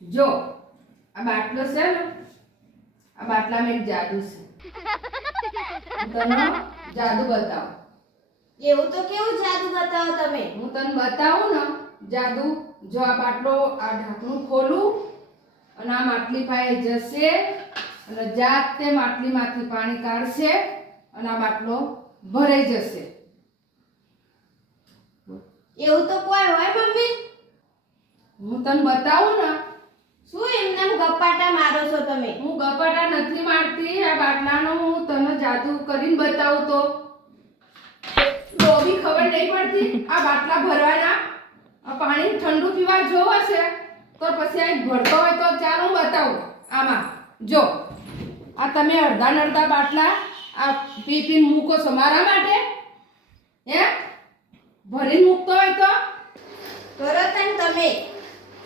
જો આ બાટલો છે ને આ બાટલામાં એક જાદુ છે. તને જાદુ બતાવું. એવું તો કેવું જાદુ બતાવો તમે? હું તને બતાવું ને જાદુ જો આ બાટલો આ ઢાંકણું ખોલું અને આ માટલી પાસે જશે અને જાતે માટલીમાંથી પાણી કાઢશે અને આ બાટલો ભરાઈ જશે. એવું તો કોઈ હોય મમ્મી? હું તને બતાવું ને શું એમને ગપાટા મારો છો તમે? હું ગપાટા નથી મારતી આ બાટલાનો હું તને જાદુ કરીને બતાવું તો. તો બી ખબર નહીં પડતી આ બાટલા ભરવાના. આ પાણી ઠંડુ પીવા જો હશે તો પછી આ ભરતો હોય તો ચાલો હું બતાવું. આમાં જો આ તમે અડધા ને અડધા બાટલા આ પી પીને મૂકો છો મારા માટે. હે? ભરીને મૂકતો હોય તો. કરો તમે.